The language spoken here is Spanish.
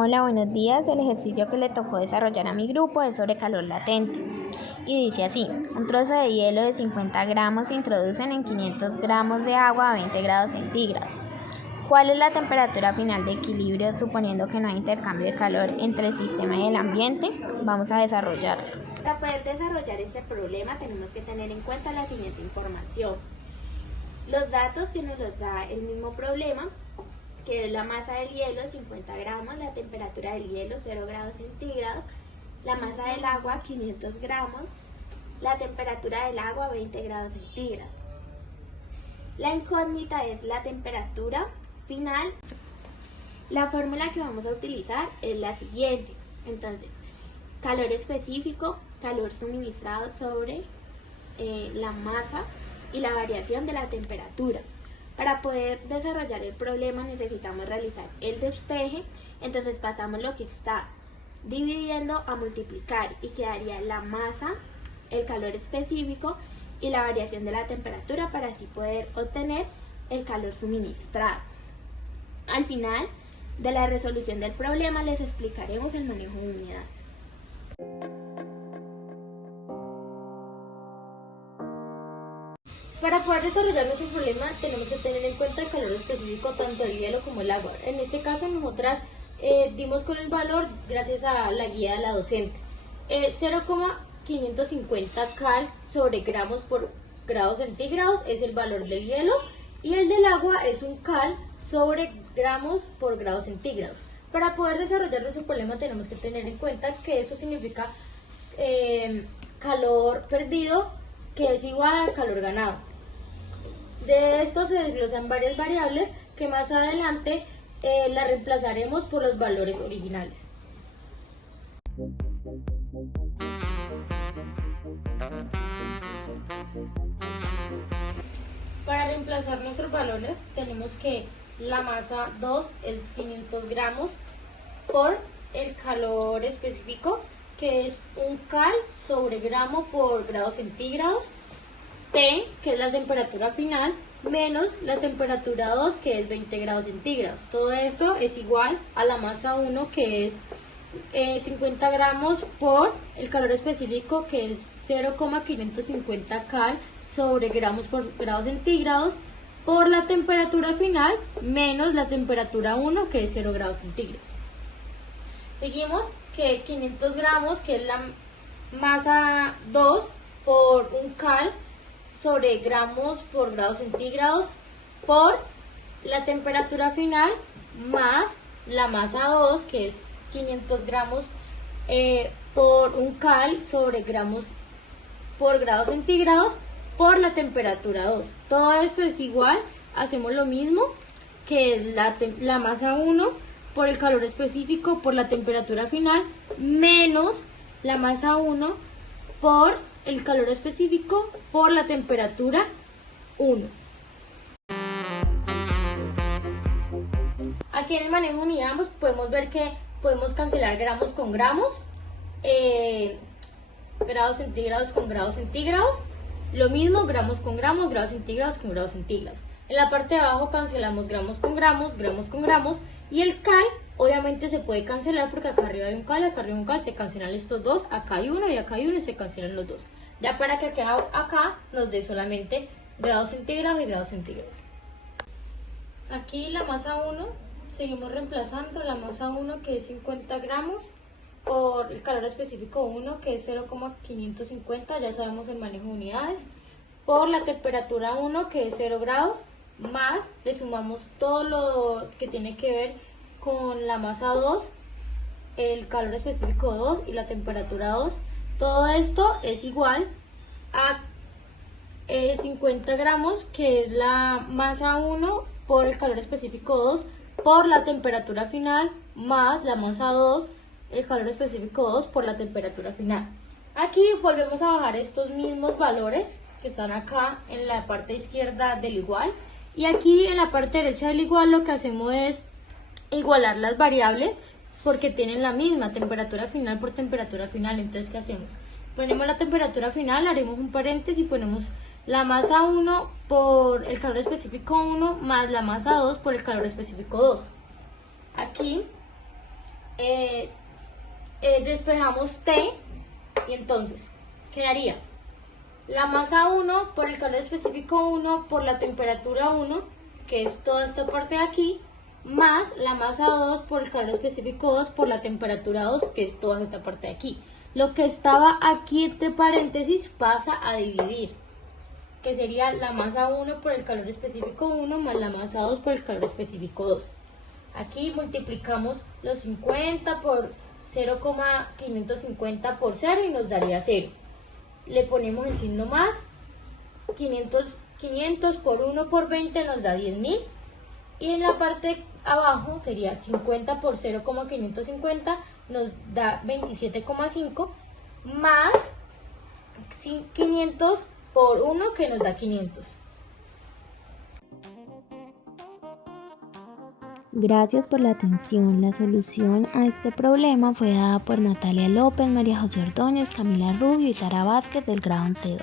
Hola, buenos días. El ejercicio que le tocó desarrollar a mi grupo es sobre calor latente. Y dice así: un trozo de hielo de 50 gramos se introducen en 500 gramos de agua a 20 grados centígrados. ¿Cuál es la temperatura final de equilibrio suponiendo que no hay intercambio de calor entre el sistema y el ambiente? Vamos a desarrollarlo. Para poder desarrollar este problema tenemos que tener en cuenta la siguiente información. Los datos que nos los da el mismo problema, que es la masa del hielo 50 gramos, la temperatura del hielo 0 grados centígrados, la masa del agua 500 gramos, la temperatura del agua 20 grados centígrados. La incógnita es la temperatura final. La fórmula que vamos a utilizar es la siguiente. Entonces, calor específico, calor suministrado sobre la masa y la variación de la temperatura. Para poder desarrollar el problema necesitamos realizar el despeje, entonces pasamos lo que está dividiendo a multiplicar y quedaría la masa, el calor específico y la variación de la temperatura para así poder obtener el calor suministrado. Al final de la resolución del problema les explicaremos el manejo de unidades. Para poder desarrollar nuestro problema tenemos que tener en cuenta el calor específico tanto del hielo como el agua. En este caso nosotras dimos con el valor gracias a la guía de la docente. 0,550 cal sobre gramos por grados centígrados es el valor del hielo y el del agua es un cal sobre gramos por grados centígrados. Para poder desarrollar nuestro problema tenemos que tener en cuenta que eso significa calor perdido que es igual a calor ganado. De esto se desglosan varias variables que más adelante las reemplazaremos por los valores originales. Para reemplazar nuestros valores tenemos que la masa 2 es 500 gramos por el calor específico que es un cal sobre gramo por grados centígrados, T, que es la temperatura final, menos la temperatura 2, que es 20 grados centígrados. Todo esto es igual a la masa 1, que es 50 gramos por el calor específico, que es 0,550 cal sobre gramos por grados centígrados, por la temperatura final, menos la temperatura 1, que es 0 grados centígrados. Seguimos que 500 gramos, que es la masa 2, por un cal sobre gramos por grados centígrados por la temperatura final más la masa 2 que es 500 gramos por un cal sobre gramos por grados centígrados por la temperatura 2. Todo esto es igual, hacemos lo mismo que la masa 1 por el calor específico por la temperatura final menos la masa 1 por el calor específico por la temperatura 1. Aquí en el manejo de unidades podemos ver que podemos cancelar gramos con gramos, grados centígrados con grados centígrados, lo mismo gramos con grados centígrados con grados centígrados. En la parte de abajo cancelamos gramos con gramos y el cal obviamente se puede cancelar porque acá arriba hay un cal, acá arriba hay un cal, se cancelan estos dos, acá hay uno y acá hay uno y se cancelan los dos. Ya para que acá nos dé solamente grados centígrados y grados centígrados. Aquí la masa 1, seguimos reemplazando la masa 1 que es 50 gramos por el calor específico 1 que es 0,550, ya sabemos el manejo de unidades, por la temperatura 1 que es 0 grados, más le sumamos todo lo que tiene que ver con la masa 2, el calor específico 2 y la temperatura 2. Todo esto es igual a 50 gramos, que es la masa 1 por el calor específico 2 por la temperatura final, más la masa 2, el calor específico 2 por la temperatura final. Aquí volvemos a bajar estos mismos valores que están acá en la parte izquierda del igual. Y aquí en la parte derecha del igual lo que hacemos es igualar las variables porque tienen la misma temperatura final por temperatura final. Entonces, ¿qué hacemos? Ponemos la temperatura final, haremos un paréntesis y ponemos la masa 1 por el calor específico 1 más la masa 2 por el calor específico 2. Aquí despejamos T y entonces quedaría la masa 1 por el calor específico 1 por la temperatura 1, que es toda esta parte de aquí, más la masa 2 por el calor específico 2 por la temperatura 2, que es toda esta parte de aquí. Lo que estaba aquí entre paréntesis pasa a dividir, que sería la masa 1 por el calor específico 1 más la masa 2 por el calor específico 2. Aquí multiplicamos los 50 por 0,550 por 0 y nos daría 0. Le ponemos el signo más, 500 por 1 por 20 nos da 10.000. Y en la parte abajo sería 50 por 0,550 nos da 27,5 más 500 por 1 que nos da 500. Gracias por la atención. La solución a este problema fue dada por Natalia López, María José Ordóñez, Camila Rubio y Sara Vázquez del grado 11-2.